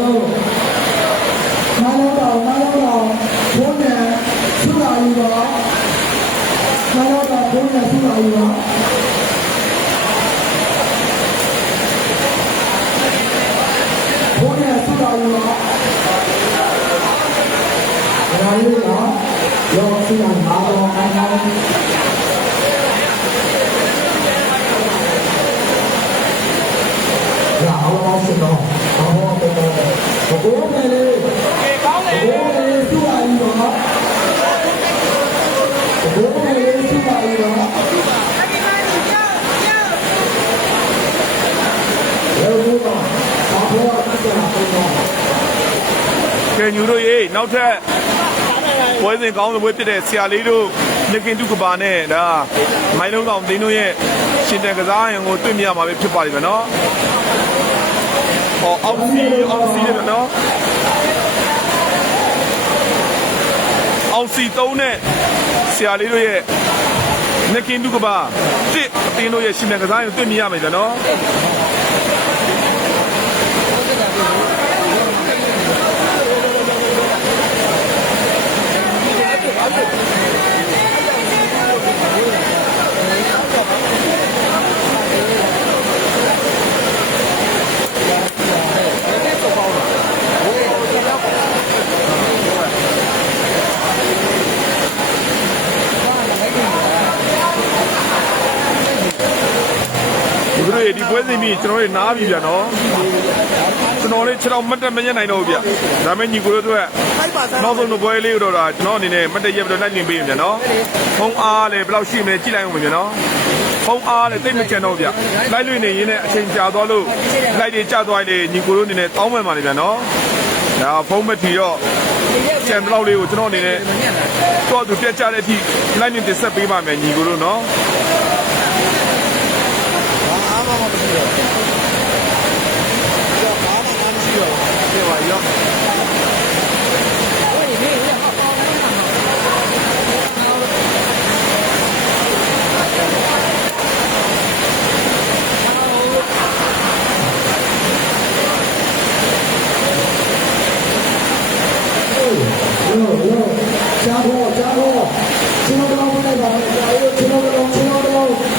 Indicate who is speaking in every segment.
Speaker 1: လုံးမလုံးတော်မလုံးတော်ဘုန်းနဲ့သုလာယူပါမလုံးတော်ဘုန်းနဲ့သုလာယူပါဘုန်းနဲ့သုလာယူပါဒါလေးကရောသုလာမှာတော့အနာရာအောင်အောင်စတော့ ဘောဘောဘောဘောပဲလေ
Speaker 2: ကေကောင်းတယ်
Speaker 1: ဘိုးလေးစုပါယူပါဘိုးလေးစုပါယူပါရေဘုရားဘာဘောအစ်စရာပုံတော့
Speaker 3: ကဲညူတို့ရေနောက်ထပ်ပွဲစဉ်ကောင်းသပွဲဖြစ်တဲ့ဆရာလေးတို့မြကင်တုကပါနဲ့ဒါမိုင်းလုံးကောင်တင်းတို့ရဲ့ရှင်တန်ကစားရင်ကိုတွေ့မြရမှာပဲဖြစ်ပါလိမ့်မယ်နော် ဟောအောက်စီအောက်စီနဲ့နော်အောက်စီ3နဲ့ဆရာလေးတို့ရဲ့မြကင်တုကပါတစ်အတင်းတို့ရဲ့ရှင်တန်ကစားရင်တွေ့မြရမယ်နော် ဒီလိုတွေဒီပွဲစဉ်ပြီးကျွန်တော်တို့နားပြီဗျာနော်ကျွန်တော်လေးခြေတော်မတ်တက်မညက်နိုင်တော့ဘူးဗျဒါမဲ့ညီကိုတို့အတွက်နောက်ဆုံးတစ်ပွဲလေးတော့ဒါကျွန်တော်အနေနဲ့မတ်တက်ရက်ပြီးတော့နိုင်နေပေးရင်ဗျာနော်ဖုံးအားလည်းဘယ်လောက်ရှိမလဲကြည့်လိုက်အောင်ဗျာနော်ဖုံးအားလည်းတိတ်မကြံတော့ဗျလိုက်လွင်နေရင်းနဲ့အချိန်ကြာသွားလို့လိုက်တွေကြာသွားရင်ညီကိုတို့အနေနဲ့တောင်းပန်ပါလေဗျာနော်ဒါဖုံးမထီတော့ကျန်တော့လေးကိုကျွန်တော်အနေနဲ့တော့သူပြတ်ကြတဲ့အထိလိုက်နေတင်ဆက်ပေးပါမယ်ညီကိုတို့နော်
Speaker 2: အား မမမရှိတော့တော့ဘာမှမရှိတော့ပြေပါရော
Speaker 1: ရောရောရှားဖို့ရှားဖို့ကျွန်တော်တို့ဘယ်ပါလဲကြာရောကျွန်တော်တို့ကျွန်တော်တို့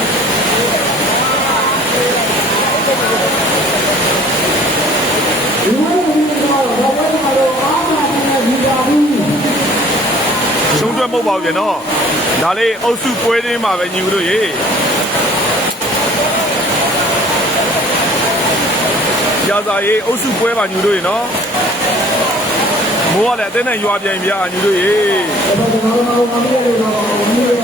Speaker 1: လူဝင်ကတော့ဘာပဲမလို့အားမနဲ့ဒီပါဘူး
Speaker 3: ရှုံးထွက်မ ဟုတ်ပါဘူးဗျနော်ဒါလေးအုပ်စုပွဲသေးမှာပဲညီဦးတို့ရေရာဇာရေအုပ်စုပွဲပါညီဦးတို့ရေနော်မိုးကလည်းအသေးနဲ့ရွာပြန်ပြညီဦးတို့ရေ
Speaker 1: ကျွန်တော်တို့ကတော့မမရတော့ဘူး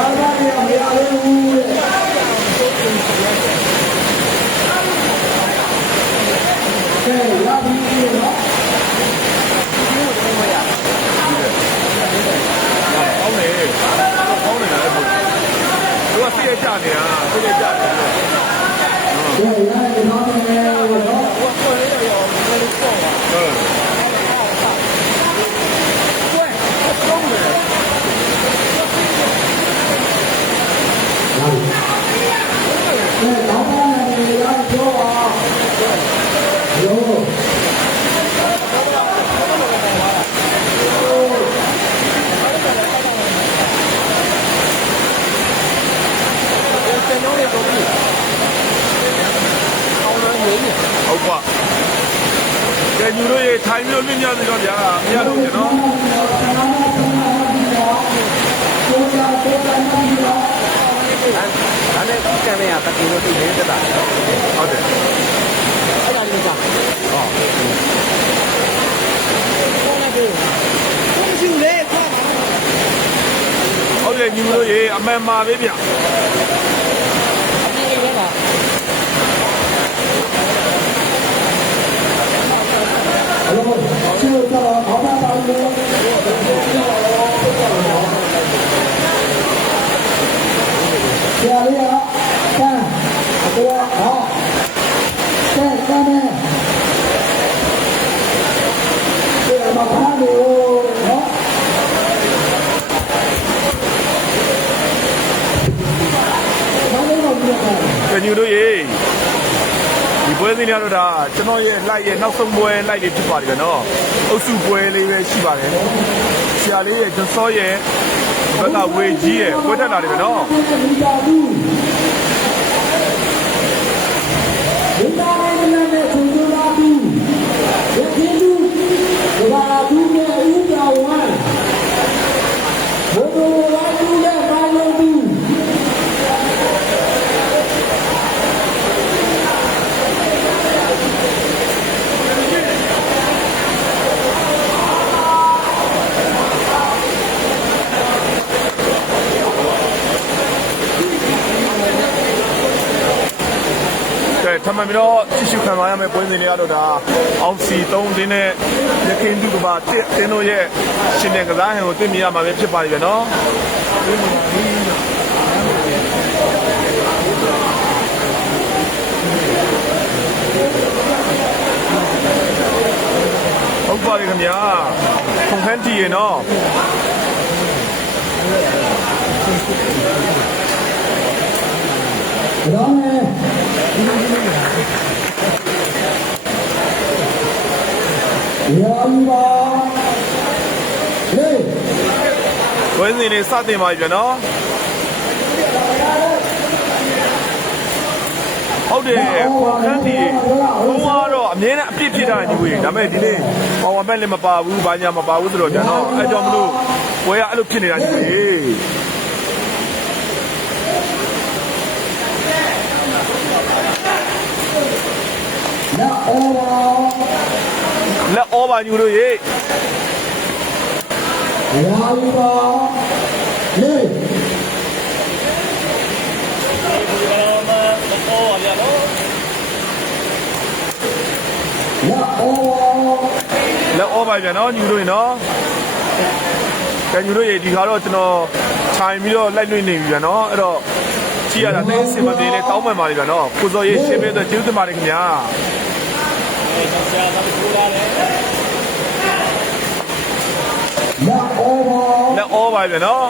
Speaker 1: ဘာသာပြန်မရဘူးတဲ့ကဲလာပြီးတော့
Speaker 3: ကောင်းတယ်ကောင်းတယ်လားတို့ကစိတ်ရကြနေတာစိတ်ရကြတယ်
Speaker 1: ကဲလာဒီမှာမယ်တော့
Speaker 3: ဟုတ်
Speaker 1: ကဲတော့မယ်လာပြောပါရော
Speaker 2: ကျွန်တော်တို့တော့ပြီအောင်း လို့ရင်းနေ
Speaker 3: ဟုတ်ပါကဲညီတို့ရေထိုင်ပြီးလွင့်မြစေတော့ဗျာမရတော့ဘူးနော်
Speaker 1: ကိုကြကိုကြနေပြီလား
Speaker 2: ဒါနဲ့ကံနဲ့ကတကယ်လို့သိနေတဲ့တာ
Speaker 3: ဟုတ်တယ်
Speaker 2: အဲ့ဒါလေးကဟောဘာလဲဒီဘုံရှင်လေးခွာမှာ
Speaker 3: ဟုတ်တယ်ညီတို့ရေအမှန်ပါပဲဗျ
Speaker 1: ကညူတို့ရေဒီပွဲ
Speaker 3: စဉ်ရတော့ဒါကျွန်တော်ရဲ့ live ရဲ့နောက်ဆုံးပွဲ live လေးဖြစ်ပါတယ်ကောနော် အုပ်စုပွဲလေးပဲရှိပါတယ်ဆရာလေးရဲ့ကျွန်စောရဲ့ဘက်ကဝေကြီးရဲ့ပွဲတက်လာတယ်ဗျနော်
Speaker 1: မီတာဘူးဒီတာလေးနဲ့ဆူဆူလာဘူးဒီကင်းဘူးဒီပါဘူးနဲ့ဦးပြောင်းဝမ်းဘိုးဘိုးလာဘူးနဲ့ဘာလို့ဘူး
Speaker 3: ကဲ ထပ်မံပြီးတော့ကြည့်ရှုခံပါရမယ့်ပွဲစဉ်တွေကတော့ဒါအောင်စီ3တင်းနဲ့ရခင်သူကပါတစ်တင်းတို့ရဲ့ရှင်တဲ့ကစားဟန်ကိုသိမြင်ရမှာပဲဖြစ်ပါလိမ့်မယ်နော်ဟုတ်ပါပြီခင်ဗျာခုန်ခန်းတီရေနော်
Speaker 1: ရောင်းမ ယ်ရောင်းပါလေ
Speaker 3: ပွဲစဉ်တွေစတင်ပါပြီဗျာနော်ဟုတ်တယ်ခုန်ခန်းတီရေဘုံကတော့အမြဲတမ်းအပြစ်ဖြစ်တာညီဝေဒါပေမဲ့ဒီနေ့ပေါ်ဝမ်ဘက်လည်းမပါဘူးဘာညာမပါဘူးဆိုတော့ဗျာနော်အဲကြောင့်မလို့ပွဲကအဲ့လိုဖြစ်နေတာညီဝေ
Speaker 1: လက်အော်ပါ
Speaker 3: လက်ဩပါညီတို့ရေ
Speaker 1: ရောင်းပါလေလက်အော်
Speaker 3: လက်ဩပါဗျာနော်ညီတို့ရေနော်ကဲညီတို့ရေဒီခါတော့ကျွန်တော်ခြိုင်ပြီးတော့လိုက်လွှင့်နေပြီဗျာနော်အဲ့တော့ကြည့်ရတာတဲ့အစင်မပြေလဲတောင်းပန်ပါလေဗျာနော်ကိုစော်ရေရှင်းပြတော့ကျေးဇူးတင်ပါတယ်ခင်ဗျာ
Speaker 1: လက်အော်ပါ
Speaker 3: လက်ဩပါဗျာနော်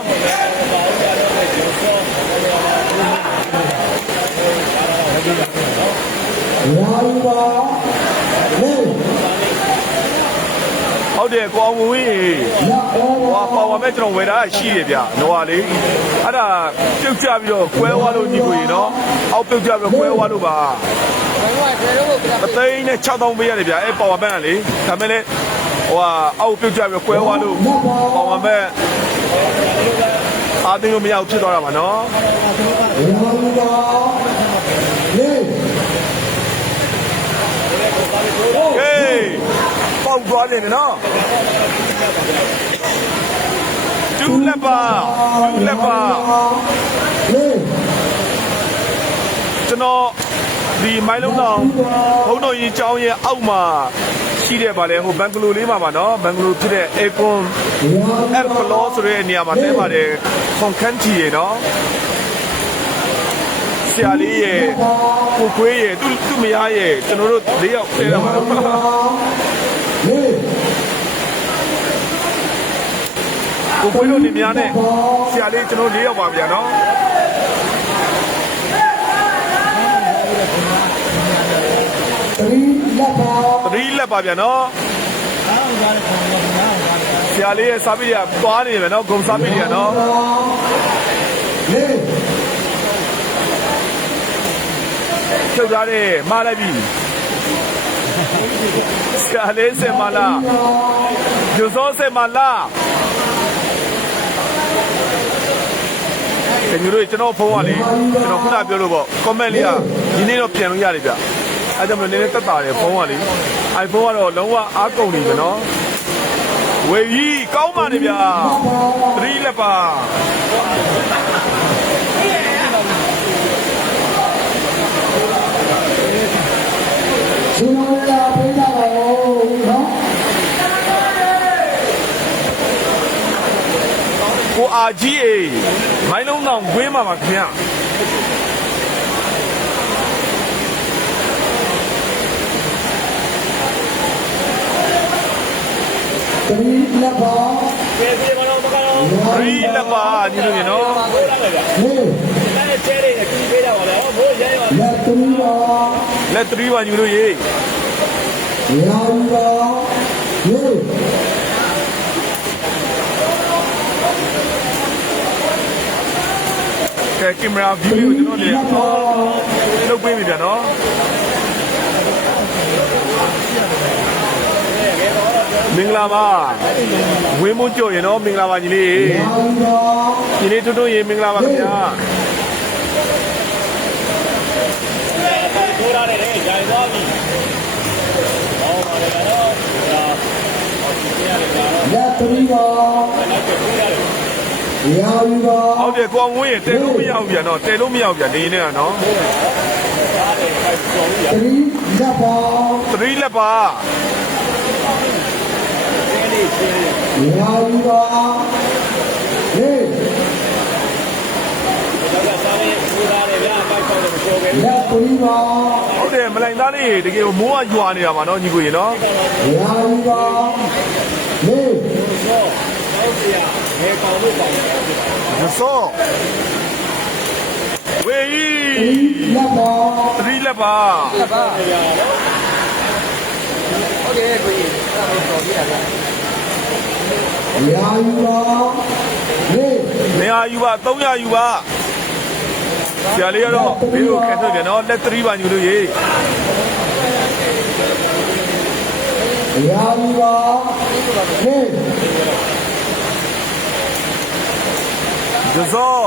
Speaker 1: ရောင်းပါလေ
Speaker 3: ဟုတ်တယ်ကိုအောင်ဝင်းရေ
Speaker 1: လက်အော်
Speaker 3: ဟို
Speaker 1: ပါ
Speaker 3: ကပါဝါမဲ့ကျွန်တော်ဝယ်တာရှိတယ်ဗျ။နော်ဟာလေ။အဲ့ဒါပြုတ်ကြပြီးတော့ကွဲသွားလို့ညီကိုရေနော်။အောက်ပြုတ်ကြပြီးတော့ကွဲသွားလို့ပါ။ အသိန်းနဲ့6000ပေးရတယ်ဗျ။အဲ့ပါဝါဘက်ကလေ။ဒါမဲ့လေဟိုကအောက်ပြုတ်ကြပြီးတော့ကွဲသွားလို့ပါဝါဘက်အားသိလို့မရဘူးဖြစ်သွားတာပါနော်
Speaker 1: ရောင်းပါလေ။
Speaker 3: ဟေးပေါက်သွားတယ်နော်။တူလက်ပါတူလက်ပါ
Speaker 1: လေ
Speaker 3: ကျွန်တော် ဒီမိုင်းလုံးတော်ဘုံတော်ကြီးကျောင်းရဲ့အောက်မှာရှိတဲ့ဗာလဲဟိုဘန်ဂလိုလေးမှာပါနော်ဘန်ဂလိုဖြစ်တဲ့ Aircon
Speaker 1: ရောင်း
Speaker 3: Air Floor ဆိုတဲ့နေရာမှာတဲပါတယ်ခွန်ခန်းတီရေနော်ဆရာလေးရဲ့ကိုခွေးရဲ့သူ့သူ့မယားရဲ့ကျွန်တော်တို့၄ယောက်တဲတာပါနော်
Speaker 1: လေ
Speaker 3: ကိုခွေးတို့နေများနဲ့ဆရာလေးကျွန်တော်၄ယောက်ပါဗျာနော်
Speaker 1: သတိလက်ပါ
Speaker 3: သတိလက်ပါဗျာနော်ဆရာလေးရဲ့စာပေတွေကသွားနေတယ်ဗျာနော်ဂုံစာပေတွေကနော်
Speaker 1: လေ
Speaker 3: ဖြုတ်ထားတယ်မှားလိုက်ပြီဆရာလေးစင်မလားဂျိုစောစင်မလားကျွန်တော်တို့ကျွန်တော်ဖုန်းကလေကျွန်တော်ခုနပြောလို့ပေါ့ comment လေးကဒီနေ့တော့ပြန်လို့ရတယ်ဗျ အဲကြောင့်မလို့နည်းနည်းတက်တာတယ်ဖုန်းကလေ iPhone ကတော့လုံးဝအားကုန်နေပြီနော်ဝေကြီးကောင်းပါနေဗျာသတိလက်ပါ
Speaker 1: ရှင်တော်ရာပြကြပါဦးနော်
Speaker 3: ကိုအာကြီးအေးမိုင်းလုံးတောင်ဝင်းမှာပါခင်ဗျ
Speaker 1: သတိလက်ပါ
Speaker 3: သတိလက်ပါညီတို့ရေနော်
Speaker 1: လေလက်တူပါ
Speaker 3: လက်3ပါညီတို့ရေ
Speaker 1: ရာယူပါဟေး
Speaker 3: ကဲကင်မရာဗီဒီယိုကျွန်တော်လေလုပ်ပေးပြီဗျာနော် င်္ဂလာပါဝင်းမကြော်ရင်နော်မင်္ဂလာပါညီလေး
Speaker 1: ရာယူပါ
Speaker 3: ညီလေးတွတ်တွတ်ရေမင်္ဂလာပါခင်ဗျာ
Speaker 1: လက်တူပါရာယူပါ
Speaker 3: ဟုတ်တယ်ကိုအောင်ဝင်းရေတဲလို့မရဘူးဗျာနော်တဲလို့မရဘူးဗျာနေနေတာနော်
Speaker 1: တရီလက်ပါ
Speaker 3: 3လက်ပါ
Speaker 1: ရာယူပါဟေးလက်တူပါ
Speaker 3: ဟုတ်တယ်မလိုက်သားလေးတကယ်မိုးကရွာနေတာပါနော်ညီကိုရေနော်
Speaker 1: ရာယူပါဟေး
Speaker 3: မစောဝေး
Speaker 1: တရီလက်ပါ
Speaker 3: 3လက်ပါ
Speaker 2: လက်ပါဟုတ်တယ်ကိုကြီးအဲ့ဒါတော့ပြရတာ
Speaker 1: ရာယူပါဟေး
Speaker 3: နေရာယူပါ300ယူပါဆရာလေးကတော့ဘေးကိုခက်ထွက်ပြန်နော်လက်3ပါညီတို့ရေ
Speaker 1: ရာယူပါဟေး
Speaker 3: ဒဇော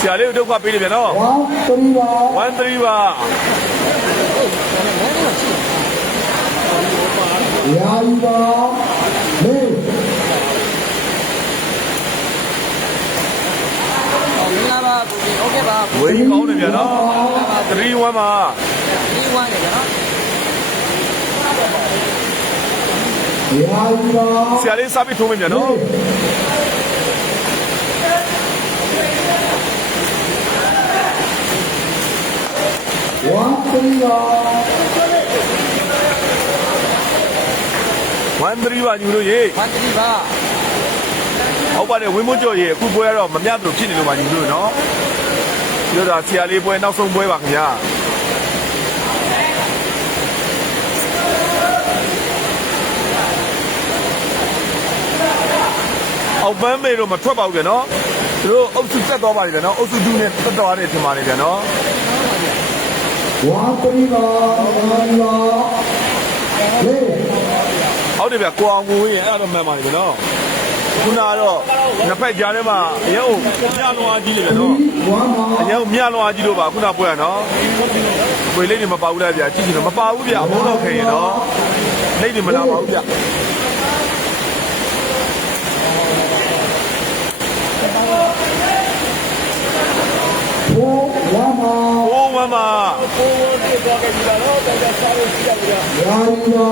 Speaker 3: ဆရာလေးကိုဒုက္ခပေးတယ်ပြန်နော်
Speaker 1: ဝမ်တရီပါ
Speaker 3: 1 3ပါ
Speaker 1: ရာယူပါ
Speaker 2: ဟေး မင်္ဂလာပါကိုကြီးဟုတ်ကဲ့ပါ
Speaker 3: ဝေးကြီးကောင်းတယ်ပြန်နော်3 1ပါ
Speaker 2: ဒီဝမ်းနေကြနော်
Speaker 1: ရာယူပါ
Speaker 3: ဆရာလေးစားပြီးထိုးမယ်ပြန်နော်
Speaker 1: ဝမ်တရီပါ
Speaker 3: 1 3ပါညီတို့ရေ
Speaker 2: ဝမ်းတိပါ
Speaker 3: ဟုတ်ပါတယ်ဝင်းမကြော်ရေအခုပွဲကတော့မမြတ်လို့ဖြစ်နေလို့ပါညီတို့နော်ပြောတာဆရာလေးပွဲနောက်ဆုံးပွဲပါခင်ဗျာအောက်ပန်းမေတော့မထွက်ပါဘူးပြန်နော်သူတို့အုပ်စုတက်သွားပါပြီပြန်နော်အုပ်စုဒူးနဲ့တက်သွားတယ်ထင်ပါတယ်ပြန်နော်
Speaker 1: ဝမ်တရီပါရာယူပါဟေး
Speaker 3: ဟုတ်တယ်ဗျကိုအောင်ကိုဝင်းရဲ့အဲ့ဒါတော့မှန်ပါတယ်ဗျနော် ခုနကတော့နှစ်ဖက်ကြားထဲမှာအရင်ကမြလွန်အားကြီးလေဗျနော်
Speaker 1: ဝမ်ပါ
Speaker 3: အရင်ကမြလွန်အားကြီးလို့ပါခုနပွဲရနော်ဝေလေးတွေမပါဘူးလားဗျကြည့်ကြည့်တော့မပါဘူးဗျအမုန်းတော့ခင်ရင်နော်လိတ်တွေမလာပါဘူးဗျ
Speaker 1: ဖိုးဝမ်ပါ
Speaker 3: ဟိုးမမ
Speaker 1: ရာယူပါ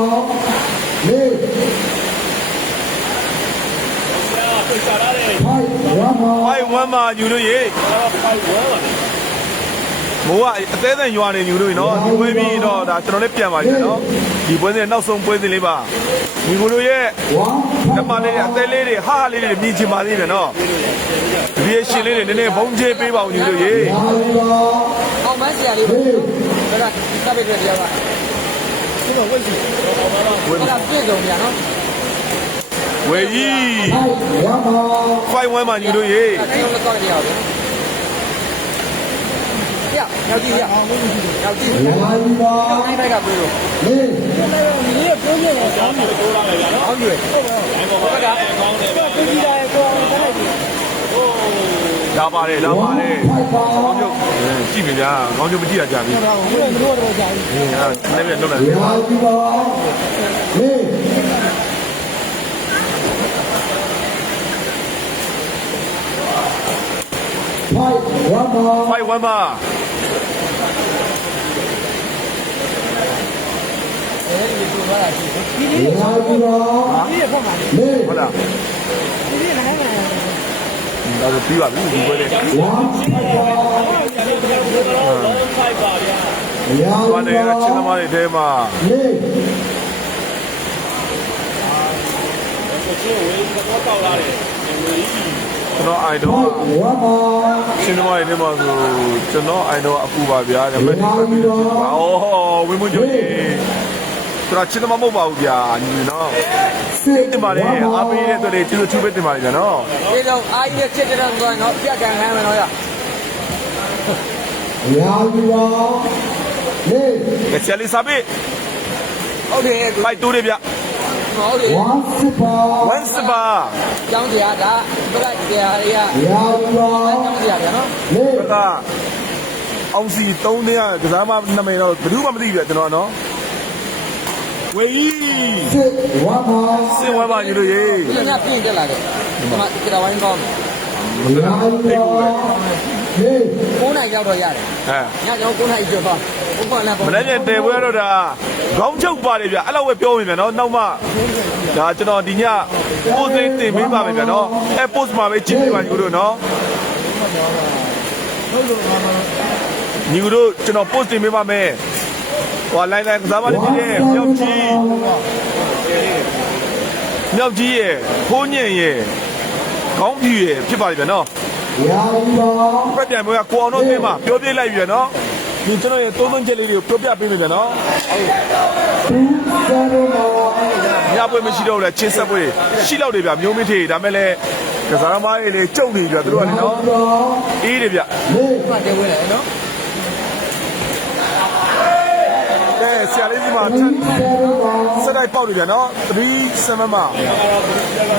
Speaker 1: ဟေး ဖိုင်ဝမ်ပါ
Speaker 3: ဟိုင်းဝမ်းမယူလို့ရေမိုးကအသေးသေးရွာနေယူလို့နော်ဒီပွဲပြီးတော့ဒါကျွန်တော်လည်းပြန်ပါပြီနော်ဒီပွဲစဉ်နောက်ဆုံးပွဲစဉ်လေးပါညီကိုတို့ရဲ့
Speaker 1: ဝမ်
Speaker 3: ဓမ္မလေးတွေအသေးလေးတွေဟာဟာလေးတွေမြင်ချင်ပါသေးတယ်နော်ဒီရှင်လေးတွေနည်းနည်းဘုံကျဲပေးပါဦးညီတို့ရေ
Speaker 1: ရာယူပါ
Speaker 2: အောင်မဆရာလေး
Speaker 1: ဟေး
Speaker 2: ဒါကစပစ်ပြတရားပါဒီတော့ဝိတ်စီအဲ့ဒါပြည့်စုံပြန်နော်
Speaker 3: ဝေကြီး
Speaker 1: ဖိုင်ဝမ်ပါ
Speaker 3: ဖိုင်ဝမ်းမှာညီတို့ရေ
Speaker 2: အဲ့ဒါတော့တော့တရားပဲရရောက်ကြည့်ရအောင်ရောက်ကြည့်
Speaker 1: ရာယူပါ
Speaker 2: နိုင်တိုက်ကပြေးလို့
Speaker 1: ဟေး
Speaker 2: အောင်ရွယ်ဟုတ်ကဲ့ဒါကောင်းတယ်ဗျာပြည်ကြီးတိုင်းကိုအောင်ဆက်လိုက်ပြီ
Speaker 3: လာပါတယ်လာပါတယ်
Speaker 1: ဖိုင်ပါ
Speaker 3: ကောင်းကျုပ်ကြည့်ပြီဗျာကောင်းကျုပ်မကြည့်ရကြပြီ
Speaker 2: ဘယ်လိုမျိုးတော့ကြာပြီ
Speaker 3: အဲလည်းပြလွတ်လာ
Speaker 1: ရာယူပါဟေးဖိုင်ဝမ်ပါ
Speaker 3: ဖိုင်ဝမ်းမှာ
Speaker 2: အဲဒီလို ပြောတာရှိတယ်ဒီ
Speaker 1: ရာယူပါ
Speaker 2: ဒီရဖို့မှာ
Speaker 1: ဟေး
Speaker 3: ဟုတ်လား
Speaker 2: ဒီနေ့နိုင်မယ်
Speaker 3: ဒါဆိုပြီးပါပြီဒီပွဲလေး
Speaker 1: ဝမ်ဖိုင်ပါရာယူ
Speaker 3: ဘာနေက
Speaker 1: ပါ
Speaker 3: ချင်းသမားတွေထဲမှာ
Speaker 1: ဟေး
Speaker 3: ကျွန်တော်အိုင်တော့
Speaker 1: ဖိုင်ဝမ်ပါ
Speaker 3: ကချင်းသမားတွေထဲမှာဆိုကျွန်တော်အိုင်တော့အပူပါဗျာဒါပေမဲ့ဒီမှာပြီးတော့အော်ဝင်းမွန်ကျော်ကြီးသူကချင်းသမားမဟုတ်ပါဘူးဗျာညီနော်
Speaker 1: စစ်
Speaker 3: တင်ပါလေအားပေးတဲ့အတွက်လေကျေးဇူးထူးပဲတင်ပါလေဗျာနော်
Speaker 2: ဒီတော့အာကြီးချစ်တဲ့တော့တော့ပြတ်ကန်ခိုင်းမယ်နော်ရ
Speaker 1: ရာယူပါလေ
Speaker 3: ကချယ်လေးစားပေး
Speaker 2: ဟုတ်တယ်
Speaker 3: လိုက်တိုးတယ်ဗျ
Speaker 2: ဟုတ်တယ်
Speaker 1: ဝမ်စစ်ပါ
Speaker 3: one spa
Speaker 2: ကျောင်းတရားဒါဘက်ကတရားတွေက
Speaker 1: ရာယူပါ
Speaker 2: ကျောင်းတရားတွေနော်
Speaker 1: လေ
Speaker 3: ဘက်ကအောင်စီ3နှစ်ကစားမနာမည်တော့ဘယ်သူမှမသိဘူးဗျကျွန်တော်နော်ဝေကြီး
Speaker 1: စစ်ဝမ်ပါ
Speaker 3: စင်ဝဲပါညီတို့ရေ
Speaker 2: ဒီညပြင်းတက်လာတယ်ဒီမှာကြရဝိုင်းကောင်း
Speaker 1: ရာယူပါလေ
Speaker 2: 9နိုင်ရောက်တော့ရတယ်
Speaker 3: အဲ
Speaker 2: ညကျွန်တော်9နိုင်ကျော်ပါဘုရားလည်း
Speaker 3: မနေ့ကတဲပွဲတော့ဒါခေါင်းချုပ်ပါတယ်ဗျအဲ့လောက်ပဲပြောမိမယ်နော်နောက်မှဒါကျွန်တော်ဒီည post လေးတင်ပေးပါမယ်ဗျနော်အဲ post မှာပဲကြည့်ပြပါညီတို့နော်ညီတို့ကျွန်တော် post တင်ပေးပါမယ်ဟို line line ကစားမလေးကြီးရဲ့မြောက်ကြီးမြောက်ကြီးရဲ့ဖိုးညင်ရဲ့ခေါင်းဖြူရဲ့ဖြစ်ပါတယ်ဗျနော်
Speaker 1: ရာယူပါ
Speaker 3: ဖက်ပြန်ပွဲကကိုအောင်တော့တင်းမှာပြောပြလိုက်ပြီဗျနော် ဒီကျွန်တော်ရဲ့သုံးသုံးချက်လေးတွေကိုပြောပြပေးမယ်ဗျနော်
Speaker 1: သူစရမ
Speaker 3: ညပွဲမရှိတော့ဘူးလေချင်းဆက်ပွဲရှိတော့တယ်ဗျမျိုးမင်းထေဒါမဲ့လည်းကစားသမားတွေလေကြုံနေပြီဗျသူတို့ကလေနော်
Speaker 1: ပါ
Speaker 3: အေးတယ်ဗျ
Speaker 1: လေ
Speaker 2: ဒီမှာတဲဝဲတယ်နော်
Speaker 3: အဲဆရာလေးဒီမှာ
Speaker 1: သူစရမ
Speaker 3: စက်တိုက်ပေါက်တယ်ဗျနော်3 7မှာ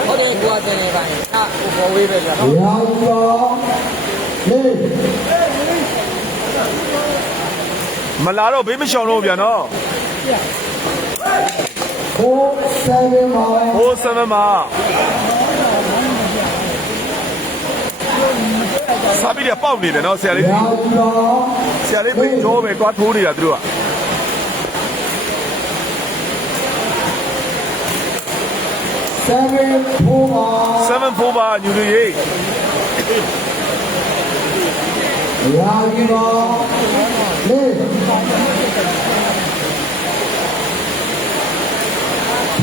Speaker 2: ဟုတ်တယ်ကွာတယ်နေပါနေအာဟိုဘောဝေးပဲကြာ
Speaker 1: ရာယူပါလေ
Speaker 3: မလာတော့ဘေးမရှောင်တော့ဘူးဗျနော်
Speaker 1: ကိုစရမ
Speaker 3: ဟိုး7မှာစားပြီးတော့ပေါက်နေတယ်နော်ဆရာလေး
Speaker 1: ရာယူပါ
Speaker 3: ဆရာလေးပိတ်ကြောပဲတွားထိုးနေတာသူတို့က
Speaker 1: စရဖိုးပါ
Speaker 3: 7 4ပါညူလူရေး
Speaker 1: ရာယူပါ လေ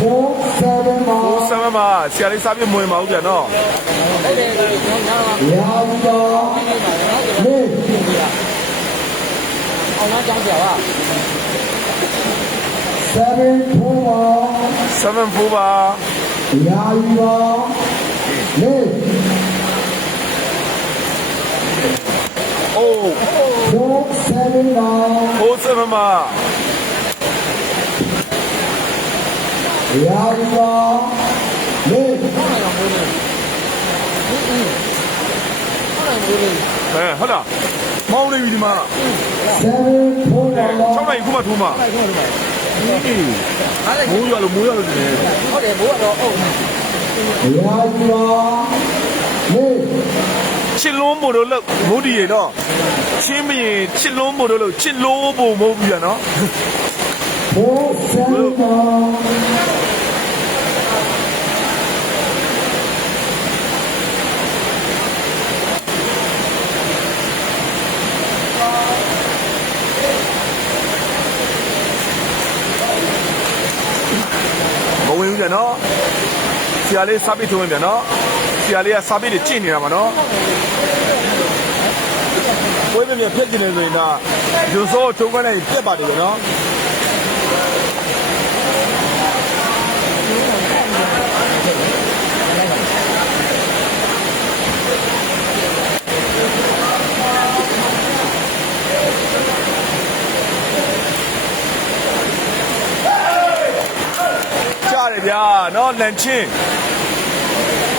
Speaker 1: ကိုစရမ
Speaker 3: ဟိုး7မှာဆရာလေးစားပြီးမဝင်ပါဘူးဗျနော်
Speaker 2: ဟုတ်တယ်ကျွန်တော်ညာတော့
Speaker 1: ရာယူပါလေ
Speaker 2: အောင်လားကျောင်းဆရာက
Speaker 1: စရဖိုးပါ
Speaker 3: 7 4ပါ
Speaker 1: ရာယူပါလေ
Speaker 3: အိုး
Speaker 1: ကိုစရမ
Speaker 3: ဟိုး7မှာ
Speaker 1: ရာယူပါလေ
Speaker 2: ဟုတ်တယ်မိုးနေဟုတ်တယ်မိုးနေ
Speaker 3: အဲဟုတ်လားမောင်းနေပြီဒီမှာ
Speaker 1: စရဖိုးပါ
Speaker 3: 6နိုင်ခုမှထိုးမှာ
Speaker 2: အဲ့ဒါ
Speaker 3: မိုးရွာလို့မိုးရွာလို့တည်း
Speaker 2: ဟုတ်တယ်ဘိုးကတော့အုပ်
Speaker 1: ရာယူပါလေ
Speaker 3: ချစ်လုံးမို့လို့လို့မိုးဒီရတော့ ချင်းမရင်ချစ်လုံးမို့လို့လို့ချစ်လို့ဖို့မဟုတ်ဘူးဗျာနော်
Speaker 1: ကိုစရမ
Speaker 3: မဝင်ဘူးဗျာနော်ဆရာလေးစားပြီးထိုးရင်ဗျာနော်ဆရာလေးကစားပြီးကြည့်နေတာပါနော် ဝိုင်းမြပြက်ကျင်နေဆိုရင်ဒါဂျိုစောထုံးခန်းလိုက်ပြက်ပါတယ်ဗျာနော်ကြားတယ်ဗျာနော်လန်ချင်း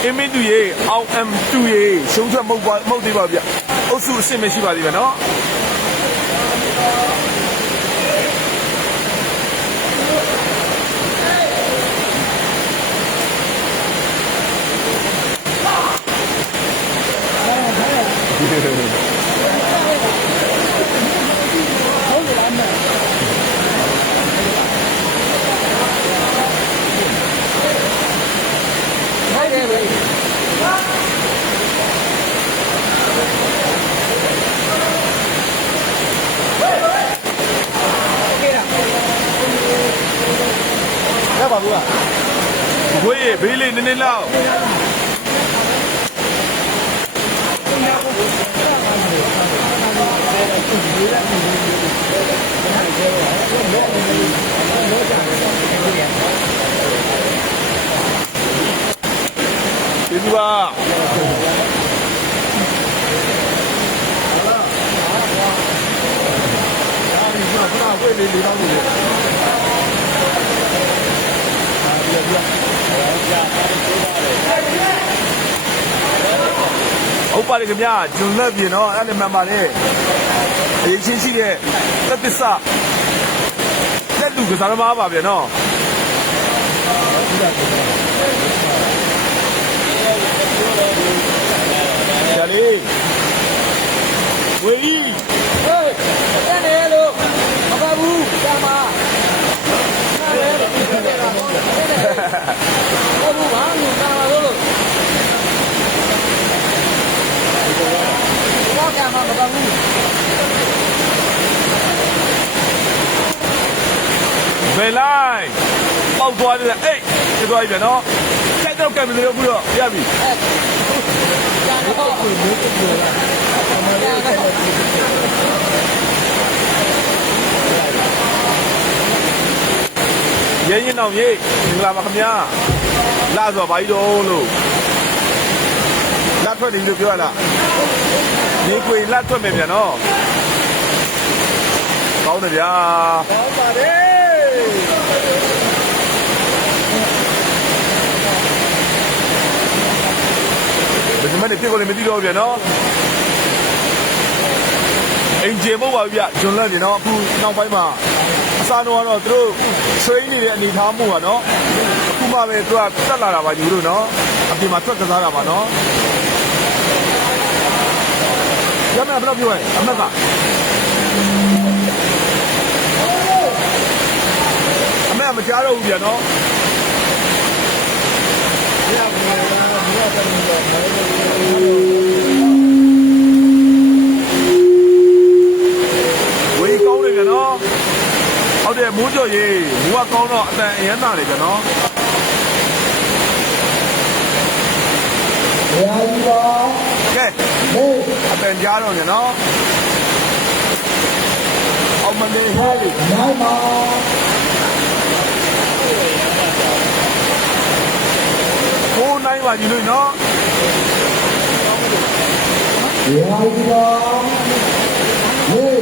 Speaker 3: အင်းမင်းသူရေအောင် M2 ရေရှုံးထွက်မဟုတ်ပါမဟုတ်သေးပါဗျ အုပ်စုအစ်စ်မရှိပါသေးဗျနော်ရ ပါဘူးကဝေးဘေးလေးနည်းနည်းလောက်ဒီဒီပါဟုတ်ပါတ ယ်ခင်ဗျာဂျွန်လက်ပြင်နော်အဲ့ဒီမှန်ပါတယ်အရေးချင်းရှိတဲ့သက်ပစ္စလက်လူကစားသမားပါဗျာနော်ဒါလေးဝေကြီး
Speaker 2: ဟေးအဲ့နေလို့မပါဘူးကြာမှာအဲ့လေဟုတ်ဘူးဘာလို့ကြာမှာလို့ဘာကမှမပါဘူး
Speaker 3: ဘယ်လိုက်ပေါက်သွားတယ်အေးဒီသွားပြီဗျာနော်ကြိုက်တော့ကံမလို့ဘူးတော့ရပြီ
Speaker 2: ကြာတော့ကိုမျိုးကိုပြောတာကြာတော့
Speaker 3: ရဲရင်အောင်ရေးမင်္ဂလာပါခင်ဗျာလာဆိုပါကြီးတော့လို့လက်ထွက်နေလို့ပြောရလားဒီကွေလက်ထွက်မယ်ဗျာနော်ကောင်းတယ်ဗျာ
Speaker 2: ကောင်းပါလေ
Speaker 3: ဘယ်မှနေပြစ်ကိုလည်းမသိတော့ဘူးဗျာနော်အင်ဂျင်မဟုတ်ပါဘူးဗျဂျွန်လက်နေနော်အခုနောက်ပိုင်းမှာအစားတော့ကတော့သူတို့ train နေတဲ့အနေထားမှုပါနော်အခုမှပဲသူကတက်လာတာပါညီတို့နော်အပြင်မှာထွက်ကစားတာပါနော်ရမဘယ်လိုပြောလဲအမကအမေကမကြားတော့ဘူးဗျာနော် ဝေးကောင်းတယ်ဗျာနော်ဟုတ်တယ်မိုးကြော်ရေးမူကကောင်းတော့အတန်အရမ်းနာတယ်ဗျာနော်
Speaker 1: ဘယ်ဟာကြီးပါ
Speaker 3: ကဲ
Speaker 1: ဟေး
Speaker 3: အတန်ကြားတော့ညနော်အောင်မလေးဟဲ့လေ
Speaker 1: နိုင်ပါ
Speaker 3: ကိုးနိုင် ပါကြီးလို့နော်
Speaker 1: ဘယ်ဟာကြီးပါဟေး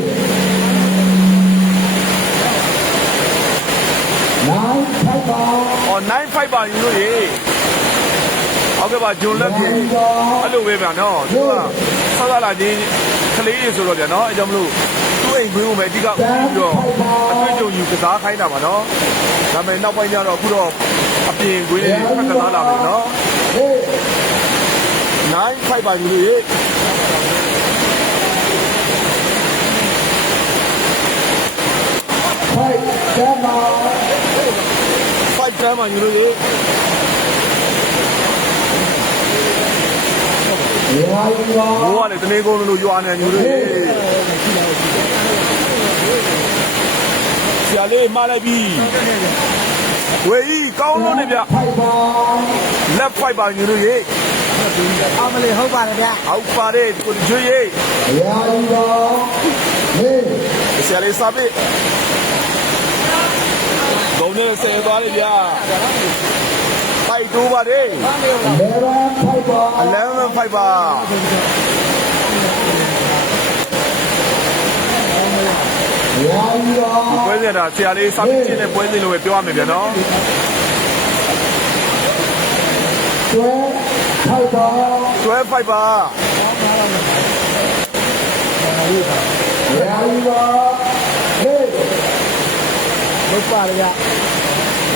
Speaker 1: နိုင်ဖိုက်ပါ
Speaker 3: အော်95ပါကြီးလို့ရေဟုတ်ကဲ့ပါဂျွန်လက်ပြေအဲ့လိုပဲဗျာနော်သူကဆောက်ရလာချင်းကလေးတွေဆိုတော့ဗျာနော်အဲကြောင့်မလို့သူ့အိမ်ကွင်းကိုပဲအဓိကဦးပြီးတော့အတွေ့အကြုံယူကစားခိုင်းတာပါနော်ဒါပေမဲ့နောက်ပိုင်းကျတော့အခုတော့အပြင်ကွင်းတွေဖက်ကစားလာမယ်နော်
Speaker 1: ဟေး
Speaker 3: 95ပါကြီးလို့ရေ
Speaker 1: ဖိုက်ကျမ်းပါ
Speaker 3: 5တန်းပါယူလို့ရေ
Speaker 1: ဘယ်ဟာကြီးပါ
Speaker 3: ဘိုးကလည်းတနေကုန်လို့ရွာနေယူလို့ရေဆရာလေးမလိုက်ပြီဝေးကောင်းလို့နေဗျ
Speaker 1: ဖိုက်ပါ
Speaker 3: လ က်5ပါယူလို့ရေ
Speaker 2: အမလေးဟုတ်ပါတယ်ဗျာ
Speaker 3: အောက်ပါတယ်ကိုကျွေးရေ
Speaker 1: ဘယ်ဟာကြီးပါဟေး
Speaker 3: ဆရာလေးစားပြီဂုံနဲ့ဆယ်သွားလေဗျာပိုက်တိုးပါတယ်
Speaker 1: ဘယ်ဟာဖိုက်ပါ
Speaker 3: 11 5ပါ
Speaker 1: ဘယ်ဟာကြီးပါ
Speaker 3: ပွဲစဉ်တာဆရာလေးစားပြီးချင်းတဲ့ပွဲစဉ်လို့ပဲပြောရမယ်ဗျာနော်
Speaker 1: ကျွဲ ဖိုက်ပါ
Speaker 3: 12 5ပါ
Speaker 1: ဘယ်ဟာကြီးပါဟေး
Speaker 2: ဟုတ်ပါတယ်ဗျာ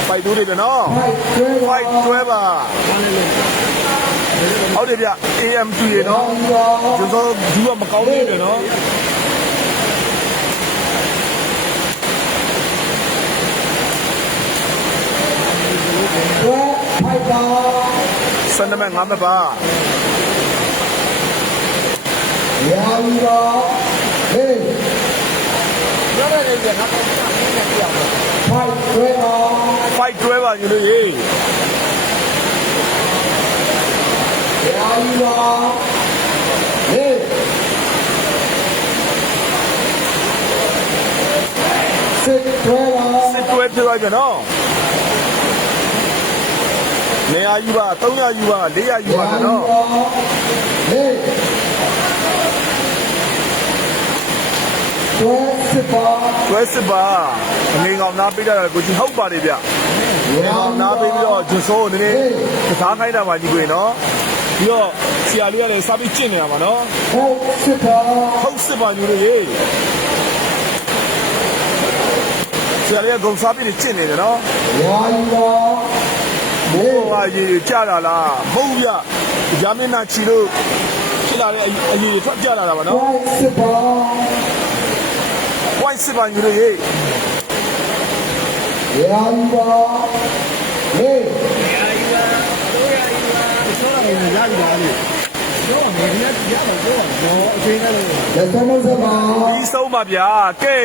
Speaker 3: ပိုက်တိုးတွေဗျာနော်
Speaker 1: ဖိုက်ကျွဲပါ
Speaker 3: 5 12ပါဟုတ်တယ်ဗျ AM2 ရေနော်ကျွန်တော်ဒူကမကောင်းသေးတယ်နော်
Speaker 1: ကျွဲဖိုက်ပါ
Speaker 3: 12မှတ်5မှ
Speaker 1: တ်ပါရာဝီတော်ဟေး
Speaker 2: ရရတယ်ပြန်နောက်ပြန်ပြန်ပြောင်း
Speaker 1: ဖိုက်တွဲပါ
Speaker 3: ဖိုက်တွဲပါယူလို့ရေး
Speaker 1: ရာဝီတော်ဟေးစစ်တွဲပါ
Speaker 3: စစ်တွဲပြောကြနော် နေရာယူပါ300ယူပါ400ယူပါနော်
Speaker 1: ဟေးတွဲစစ်ပါ
Speaker 3: တွဲစစ်ပါအငိမ်ကောင်နားပေးကြတာကိုကြီးဟုတ်ပါတယ်ဗျနားပေးပြီးတော့ဂျွဆိုးနည်းနည်းကစားခိုင်းတာပါကြီးကိုရင်နော်ပြီးတော့ဆရာလေးကလည်းစားပြီးကျင့်နေတာပါနော်
Speaker 1: ဟုတ်စစ်ပါ
Speaker 3: ဟုတ်စစ်ပါယူလို့ရေဆရာလေးကဂုံစားပြီးကျင့်နေတယ်နော်
Speaker 1: ရာယူပါ ဟေး
Speaker 3: ဟိုဟာရေကြတာလားမဟုတ်ဗျဂျာမင်းနာချီလို့ဖြစ်လာတဲ့အအရေထွက်ကြလာတာပါနော်
Speaker 1: တွဲစစ်ပါ
Speaker 3: ဝိုင်းစစ်ပါယူလို့ရေ
Speaker 1: ရာယူပါဟေးလ က်သမောစပါ
Speaker 3: ပြီးဆုံးပါဗျာကဲ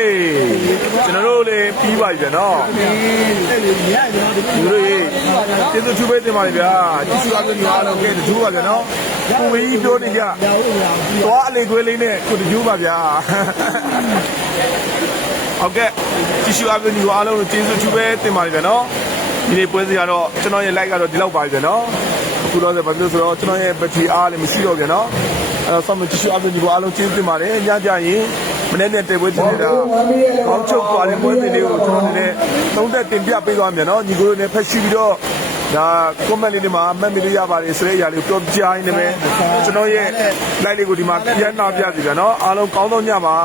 Speaker 3: ကျွန်တော်တို့လည်းပြီးပါပြီဗျာနော်ဒီလိုရေကျေးဇူးချူပေးတင်ပါလေဗျာကျေးဇူးအပြင်အားလုံးကဲတကြိုးပါဗျာနော်ကိုဝေးကြီးပြောနေကြသွားအလေခွေးလေးနဲ့ကိုတကြိုးပါဗျာဟုတ်ကဲ့ကျေးဇူးအပြင်ဒီအားလုံးကိုကျေးဇူးချူပေးတင်ပါလေဗျာနော်ဒီနေ့ပွဲစီကတော့ကျွန်တော်ရဲ့ like ကတော့ဒီလောက်ပါပြီဗျာနော်အ ခုတော့ဆိုဘာလို့လဲဆိုတော့ကျွန်တော်ရဲ့ battery အားလည်းမရှိတော့ဗျာနော်အဲ့တော့ဆောင်းမကျေးဇူးအပြင်ဒီအားလုံးကျေးဇူးတင်ပါတယ်ညကြရင်မနေ့နဲ့တေပွဲတင်နေတာကောင်းချုပ်သွားတဲ့ပွဲစဉ်လေးကိုကျွန်တော်တို့လည်းသုံးသက်တင်ပြပေးသွားမယ်နော်ညီကိုတို့လည်းဖက်ရှိပြီးတော့ဒါ comment လေးတွေမှာမှတ်မိလို့ရပါတယ်ဆိုတဲ့အရာလေးကိုပြောပြရင်းနေမယ်ကျွန်တော်ရဲ့ like လေးကိုဒီမှာပြန်နာပြစီဗျာနော်အားလုံးကောင်းသောညပါ